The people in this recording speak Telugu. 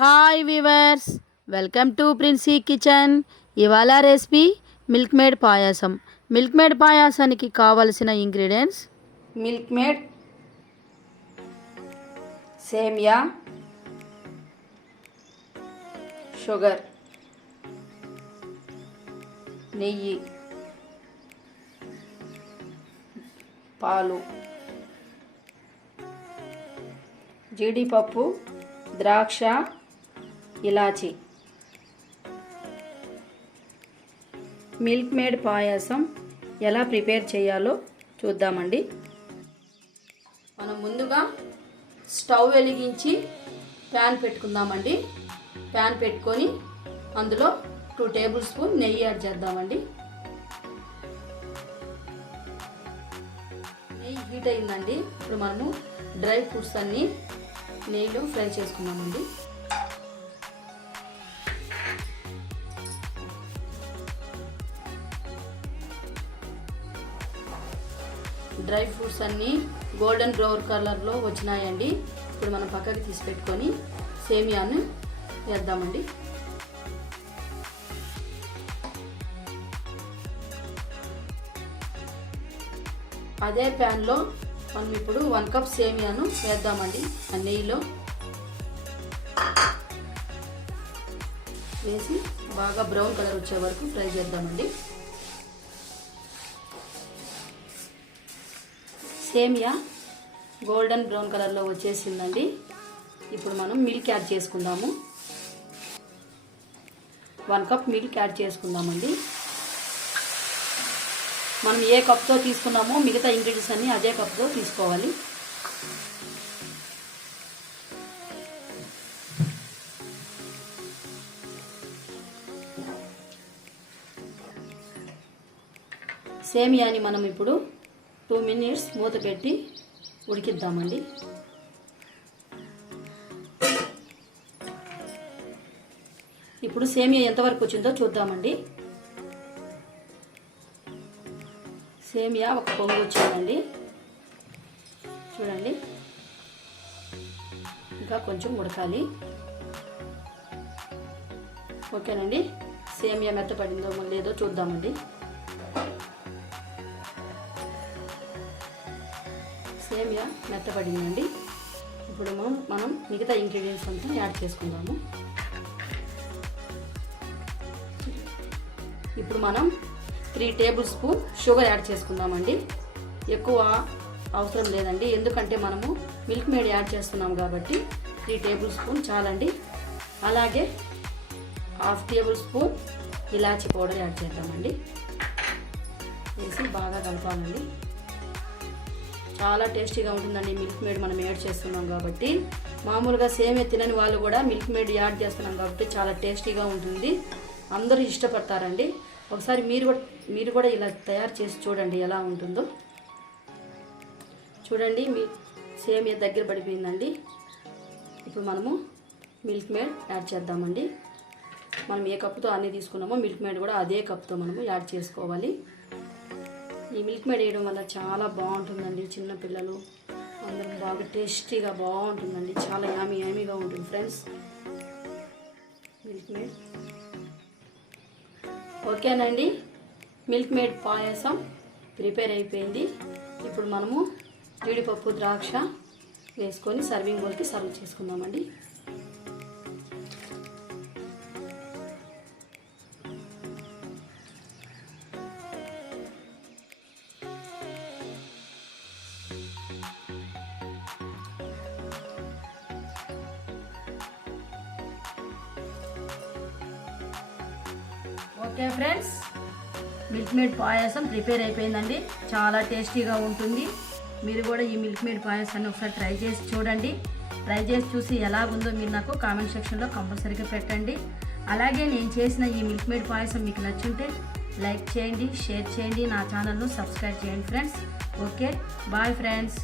Hi viewers, welcome to Princy kitchen. ఇవాళ recipe Milkmaid payasam. Milkmaid పాయాసానికి కావలసిన ఇంగ్రీడియంట్స్: మిల్క్ మేడ్, సేమియా, షుగర్, నెయ్యి, పాలు, జీడిపప్పు, ద్రాక్ష, ఇలాచి. మిల్క్ మేడ్ పాయాసం ఎలా ప్రిపేర్ చేయాలో చూద్దామండి. మనం ముందుగా స్టవ్ వెలిగించి ప్యాన్ పెట్టుకుందామండి. ప్యాన్ పెట్టుకొని అందులో 2 టేబుల్ స్పూన్ నెయ్యి యాడ్ చేద్దామండి. నెయ్యి హీట్ అయిందండి. ఇప్పుడు మనము డ్రై ఫ్రూట్స్ అన్నీ నెయ్యిలో ఫ్రై చేసుకున్నామండి. డ్రై ఫ్రూట్స్ అన్నీ గోల్డెన్ బ్రౌన్ కలర్లో వచ్చినాయండి. ఇప్పుడు మనం పక్కకి తీసి పెట్టుకొని సేమియాను వేద్దామండి. అదే ప్యాన్లో మనం ఇప్పుడు 1 కప్ సేమియాను వేద్దామండి. ఆ నెయ్యిలో వేసి బాగా బ్రౌన్ కలర్ వచ్చే వరకు ఫ్రై చేద్దామండి. సేమియా గోల్డెన్ బ్రౌన్ కలర్లో వచ్చేసిందండి. ఇప్పుడు మనం మిల్క్ యాడ్ చేసుకుందాము. 1 కప్ మిల్క్ యాడ్ చేసుకుందామండి. మనం ఏ కప్తో తీసుకున్నామో మిగతా ఇంగ్రీడియంట్స్ అన్నీ అదే కప్తో తీసుకోవాలి. సేమియాని మనం ఇప్పుడు 2 మినిట్స్ మూత పెట్టి ఉడికిద్దామండి. ఇప్పుడు సేమియా ఎంతవరకు వచ్చిందో చూద్దామండి. సేమియా ఒక పొంగు వచ్చిందండి. చూడండి, ఇంకా కొంచెం ఉడకాలి. ఓకేనండి. సేమియా మెత్తపడిందో లేదో చూద్దామండి. సేమియా మెత్తపడిందండి. ఇప్పుడు మనం మిగతా ఇంగ్రీడియంట్స్ అంతా యాడ్ చేసుకుందాము. ఇప్పుడు మనం 3 టేబుల్ స్పూన్ షుగర్ యాడ్ చేసుకుందామండి. ఎక్కువ అవసరం లేదండి, ఎందుకంటే మనము మిల్క్ మేడ్ యాడ్ చేస్తున్నాం కాబట్టి 3 టేబుల్ స్పూన్ చాలండి. అలాగే 1/2 టేబుల్ స్పూన్ ఇలాచి పౌడర్ యాడ్ చేద్దామండి. వేసి బాగా కలపాలండి. చాలా టేస్టీగా ఉంటుందండి మిల్క్ మేడ్ మనం యాడ్ చేస్తున్నాం కాబట్టి. మామూలుగా సేమియా తినని వాళ్ళు కూడా మిల్క్ మేడ్ యాడ్ చేస్తున్నాం కాబట్టి చాలా టేస్టీగా ఉంటుంది. అందరూ ఇష్టపడతారండి. ఒకసారి మీరు కూడా ఇలా తయారు చేసి చూడండి ఎలా ఉంటుందో. చూడండి, మీ సేమియా దగ్గర పడిపోయిందండి. ఇప్పుడు మనము మిల్క్ మేడ్ యాడ్ చేద్దామండి. మనం ఏ కప్పుతో అన్నీ తీసుకున్నామో మిల్క్ మేడ్ కూడా అదే కప్తో మనము యాడ్ చేసుకోవాలి. ఈ మిల్క్ మేడ్ వేయడం వల్ల చాలా బాగుంటుందండి. చిన్నపిల్లలు అందరం బాగా టేస్టీగా బాగుంటుందండి. చాలా యామీగా ఉంటుంది ఫ్రెండ్స్ మిల్క్ మేడ్. ఓకేనండి, మిల్క్ మేడ్ పాయసం ప్రిపేర్ అయిపోయింది. ఇప్పుడు మనము జీడిపప్పు, ద్రాక్ష వేసుకొని సర్వింగ్ బౌల్కి సర్వ్ చేసుకుందామండి. ఓకే ఫ్రెండ్స్, మిల్క్ మేడ్ పాయసం ప్రిపేర్ అయిపోయిందండి. చాలా టేస్టీగా ఉంటుంది. మీరు కూడా ఈ మిల్క్ మేడ్ పాయసాన్ని ఒకసారి ట్రై చేసి చూడండి. ట్రై చేసి చూసి ఎలాగుందో మీరు నాకు కామెంట్ సెక్షన్లో కంపల్సరీగా పెట్టండి. అలాగే నేను చేసిన ఈ మిల్క్ మేడ్ పాయసం మీకు నచ్చుంటే లైక్ చేయండి, షేర్ చేయండి, నా ఛానల్ను సబ్స్క్రైబ్ చేయండి ఫ్రెండ్స్. Okay, bye friends.